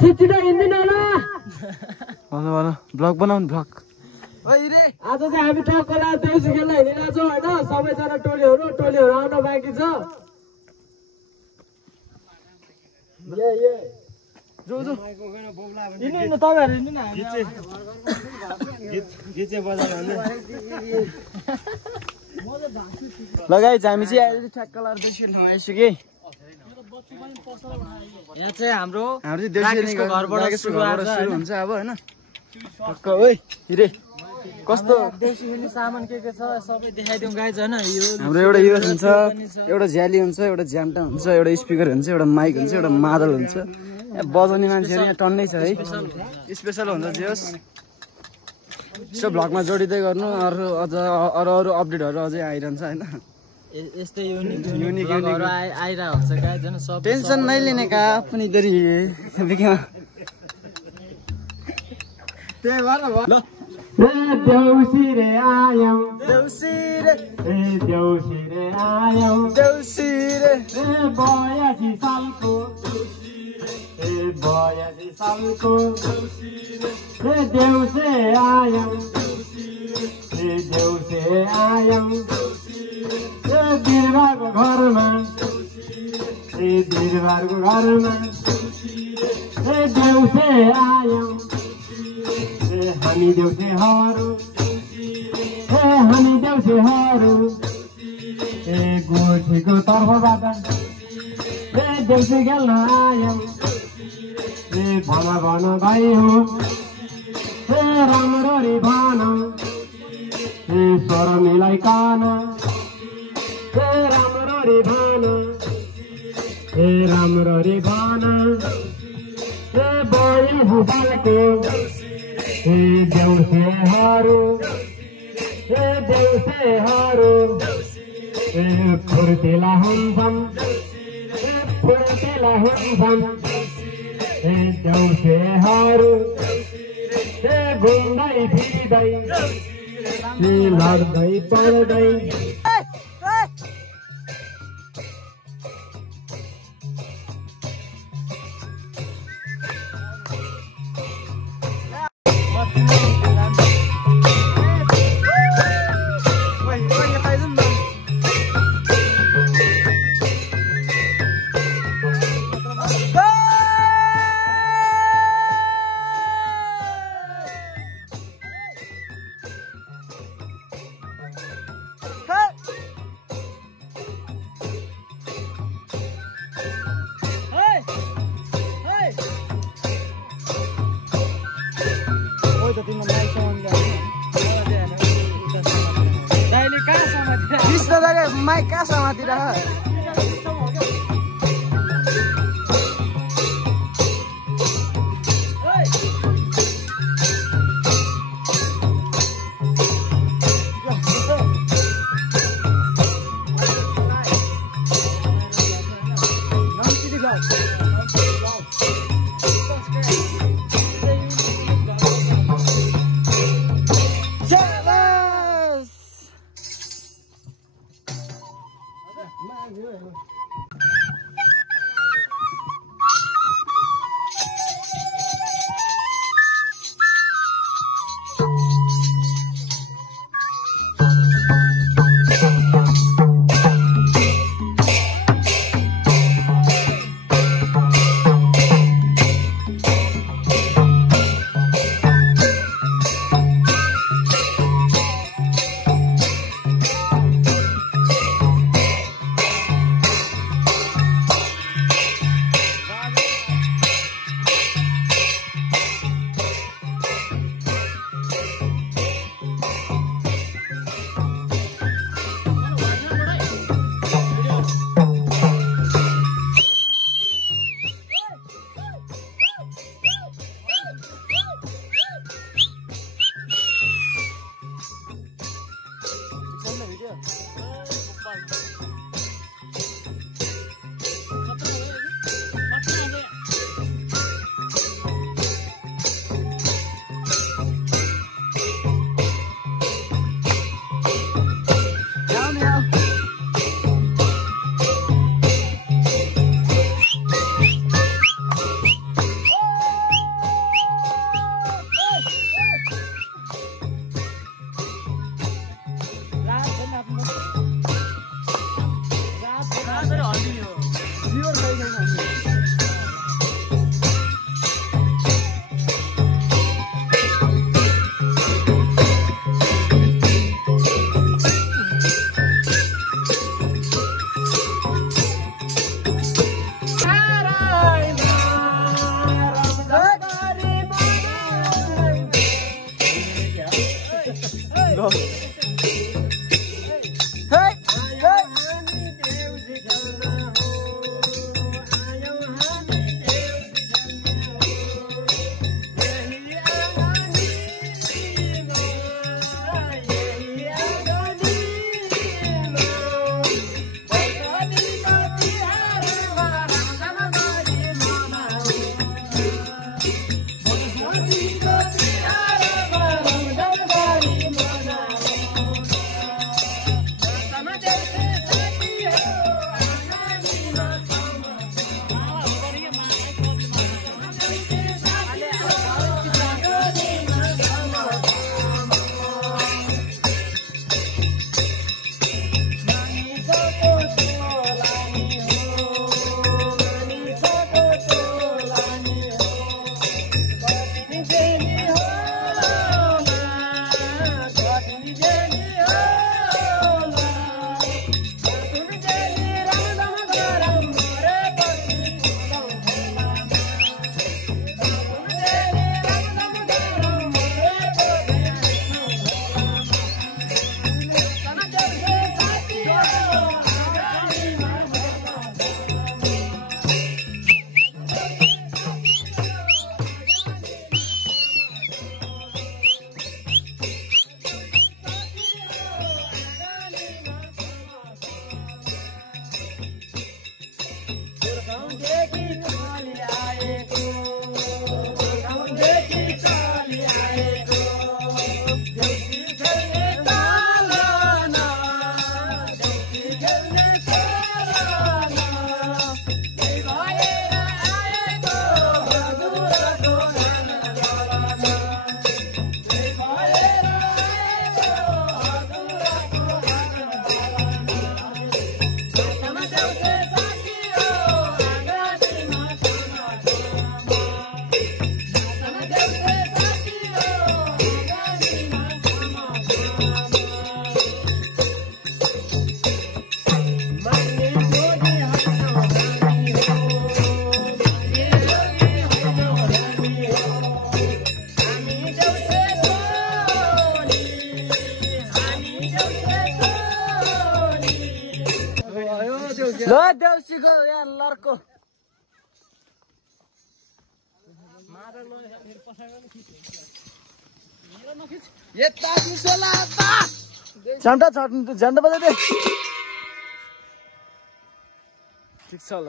छिटो हिँड्दिन होला भन ब्लग बनाउनु ब्लग आज चाहिँ हामी टक्कला देउसी खेल्न हिँडिरहेको छौँ होइन सबैजना टोलीहरू आउन बाँकी छ लगाइ हामी चाहिँ ठ्याक्कला देउसी खेल्न आइसक्यो यहाँ चाहिँ हाम्रो घरबाट सुरु हुन्छ अब होइन टक्क ओइ हिरे कस्तो देउसी खेल्ने सामान के छ सबै देखाइदिउँ गाइज होइन हाम्रो एउटा यो हुन्छ एउटा झ्याली हुन्छ एउटा झ्याम्टा हुन्छ एउटा स्पिकर हुन्छ एउटा माइक हुन्छ एउटा मादल हुन्छ यहाँ बजाउने मान्छेहरू यहाँ टन्नै छ है स्पेसल हुन्छ जे होस् यसो भ्लगमा जोडिँदै गर्नु अरू अरू अपडेटहरू अझै आइरहन्छ होइन यस्तै युनिक आइरहेको हुन्छ गाइज होइन सब टेन्सन नै लिने का अपनी इधर ही है त्यही भएर ल देउसी रे आयौ देउसी रे देउसी रे आयौ देउसी रे 82 सालको देउसे आयौ देउसे आयौ बिरबारको घरमा देउसे आयौ हामी देउसेहरू गोठीको तर्फबाट देउसे खेल्न आयौ भन भाइ हो राम्ररी भन स्वर मिलाइकन राम्ररी भन बढी भुपालको देउसेहरू फुर्तिला हुन्छन् देउसेहरू घुम्दै फिर्दै लड्दै पढ्दै माइक कहाँ समातिर ल देउसीको यहाँ लर्को झन्डा छट्नु झन्डा बजाइदे ठिक छ ल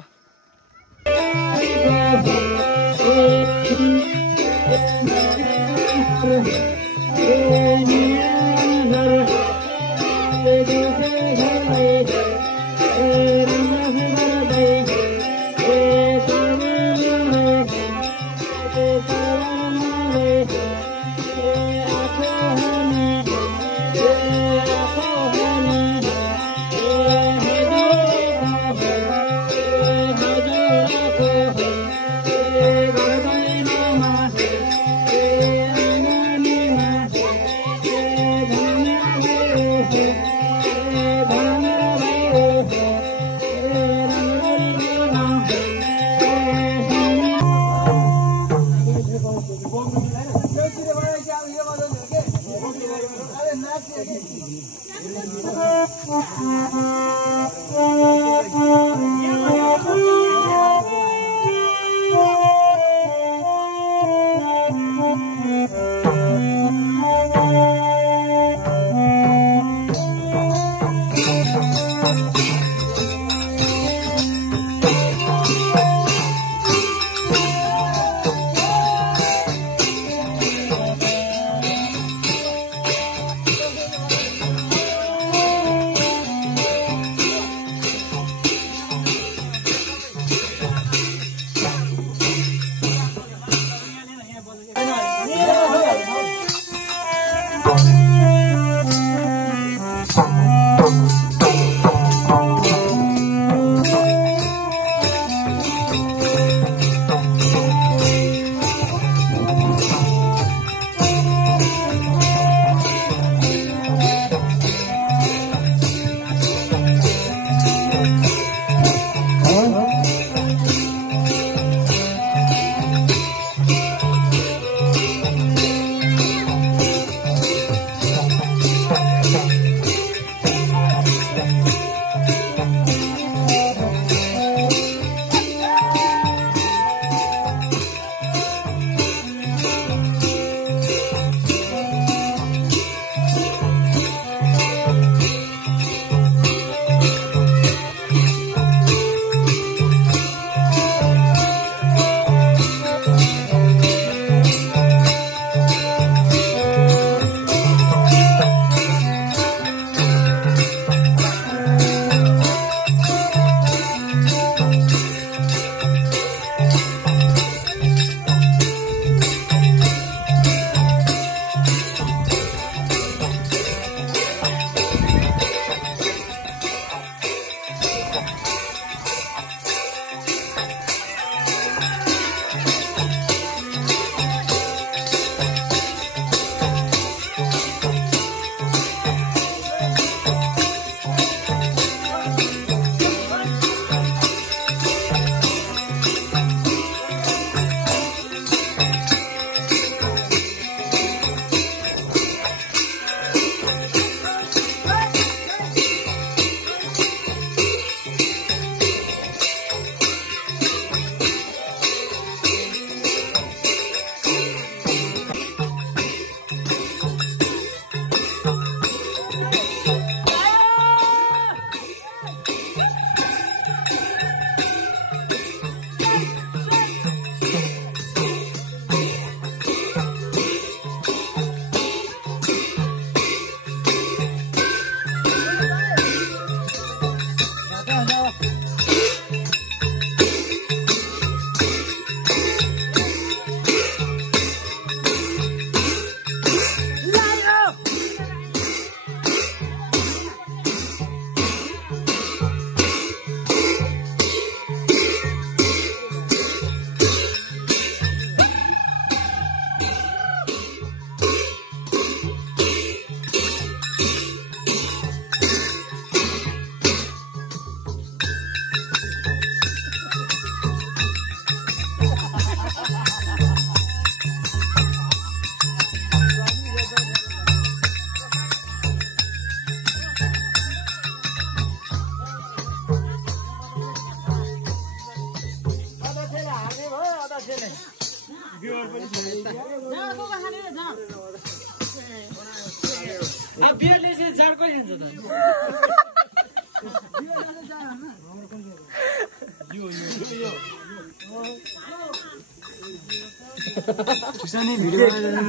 बियरले चाहिँ जाड कहिले हुन्छ त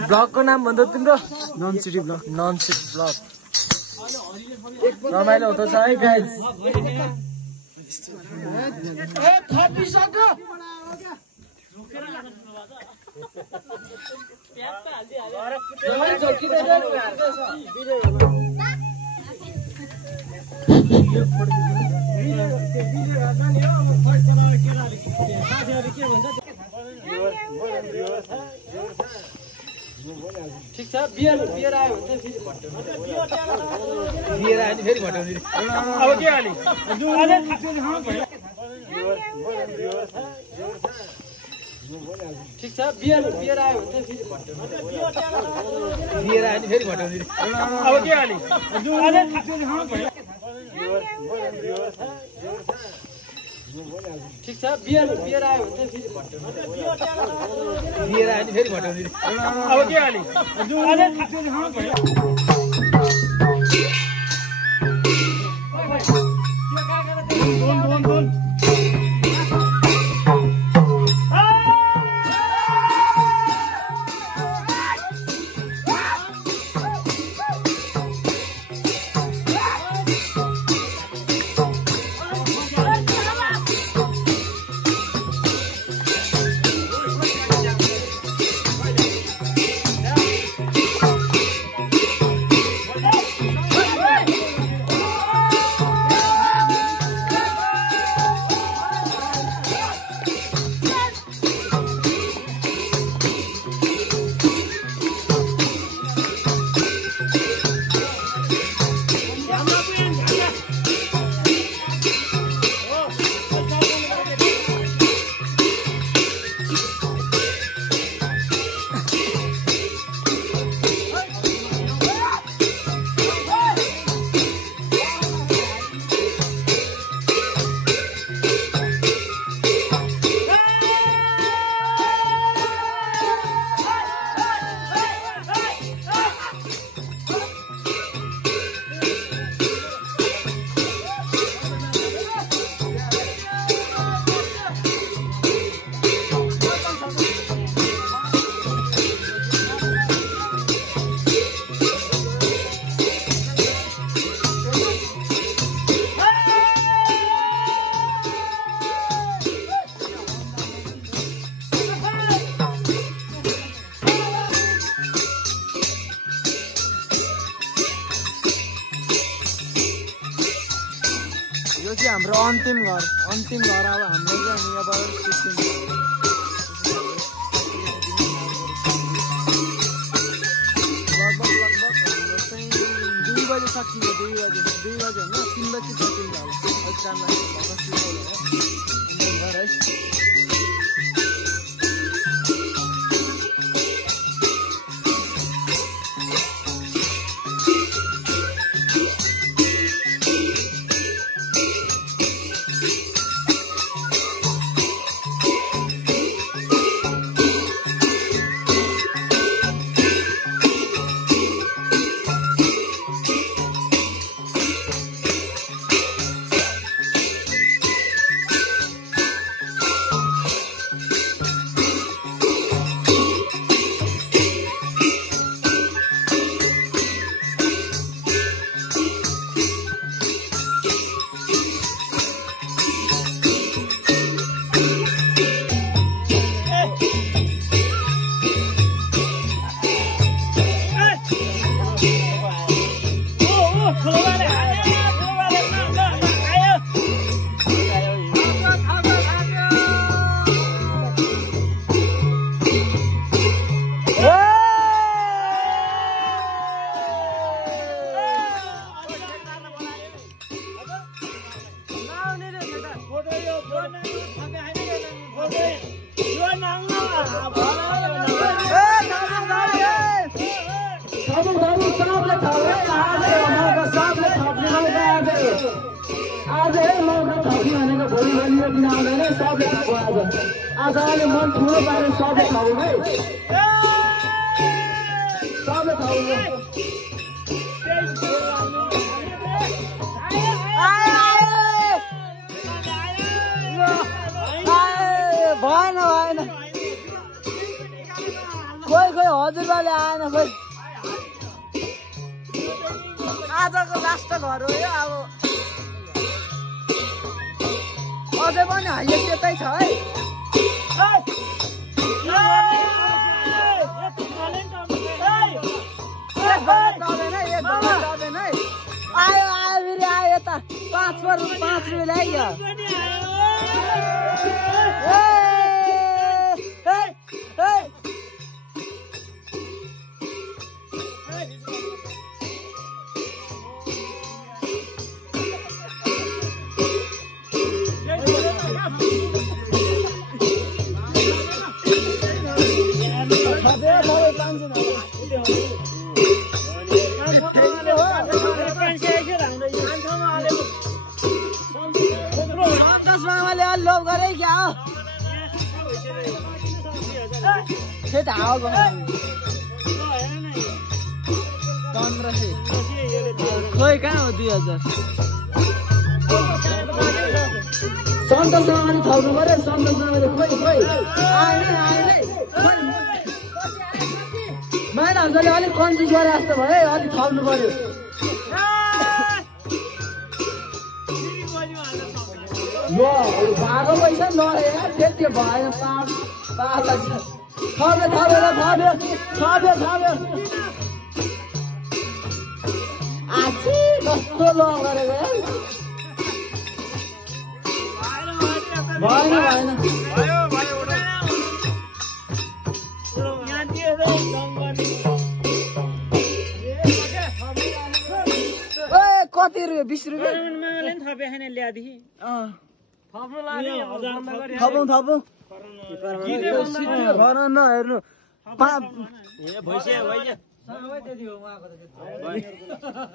ब्लगको नाम भन्दा तिम्रो नन सिटी ब्लग रमाइलो हुँदो छ है गाइज ठीक छ बियर आयो भने चाहिँ बियर आयो नि फेरि भटाउने अब के हाली ठीक छ बियर आयो भने चाहिँ फेरि भटाउने बियर आयो नि फेरि भटाउने अब के हाली ठीक छ बियर आयो भने चाहिँ फेरि भटाउने बियर आयो नि फेरि भटाउने अब के हाली हाम्रो अन्तिम घर अब हाम्रो चाहिँ अनि अब सिस्टम लगभग हाम्रो चाहिँ 2 बजे सकिन्छ 2 बजे होइन 3 बजे सकिन्छ होला अलिक टाइम लाग्छ है आज अहिले मन ठुलो पारेर सबले खाऊ है सबले खाऊ भएन खोइ हजुरबाले आएन खोइ आजको लास्ट घर हो यो अब अझै पनि हाइले त्यतै छ है आयो फेरि आयो यता 5 रुपियाँ ल्याइयो लोभ गरे क्या हो खोइ कहाँ हो 2000 सन्तोषसँग थप्नु पर्यो सन्तोषसँग खोइ माइन हजुरले अलिक कन्जुस गरे जस्तो भयो अलिक थप्नु पर्यो भागो पैसा नरे त्यति भएन थप्यो आछि कस्तो ल गरेको भएन कति रुपियाँ 20 रुपियाँ थपौँ न हेर्नु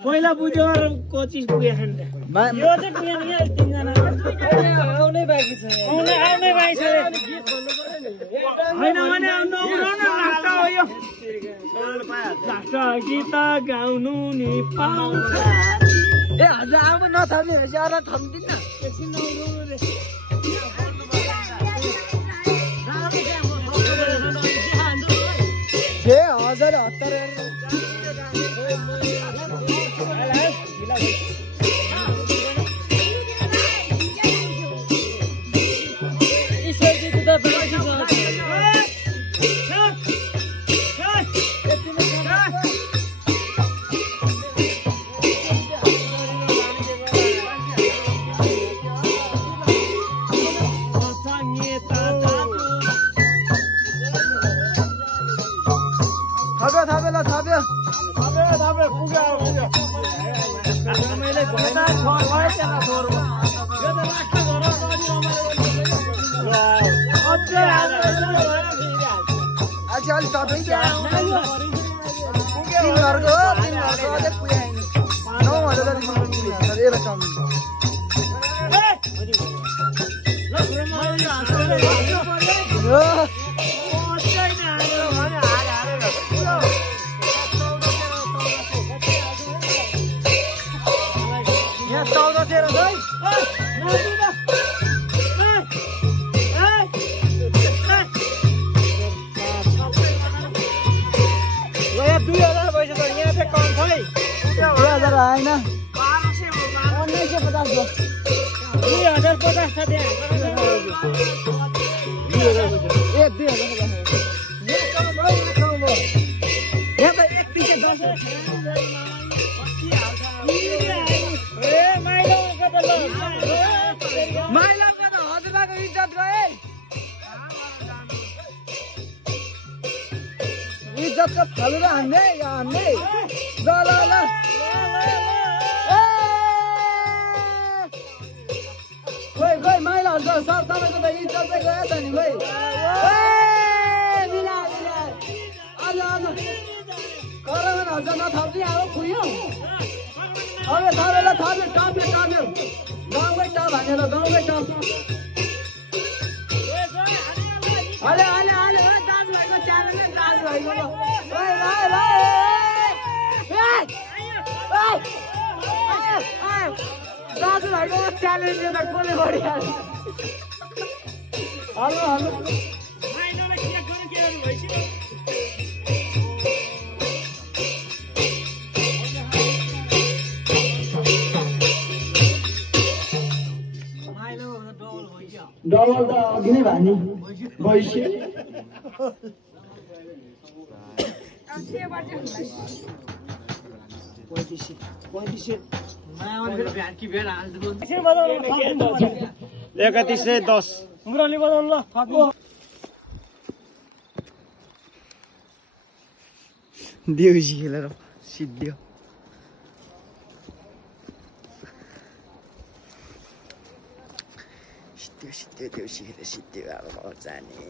पहिला बुझ्यो कोचिस पुगेछ नि यो चाहिँ पुगेन क्या तीनजना आउनै बाँकी छ आउनै बाँकी छ हैन भने आउनु लाग्छ हो यो लाग्छ गीत गाउनु नि पाउँछ ए हजुर आउनु नथाल्ने रहेछ अरू थम्दिन एकछिन नआउनु रे ए हजुर हतार आज अलिक तपाईँ तिन घरको अझै पुग्यो 9,000 जति पुग्यो यसलाई कम्ती यहाँ 14 13 आएन 1950 इज्जतको फालु हान्ने हान्ने ल ल ल खोइ खोइ माइला हुन्छ सर तपाईँको त इज्जत चाहिँ गयो त नि खोइ अझ अझ कराउन हुन्छ नथप्ने अब पुग्यो अब सबैलाई थप्यो टप्यो टप्यो गाउँकै टप हानेर गाउँकै टप अहिले अहिले अहिले दाजुभाइको च्यानल दाजुभाइको दाजुभाइको च्यालेन्ज त कसले गरिहाल्छ हेलो हेलो डबल त अघि नै भानी भइसक्यो मुरली बजाउनु ल देउसी खेलेर सिद्धियो सिद्धियो देउसी खेलेर सिद्धियो अब जाने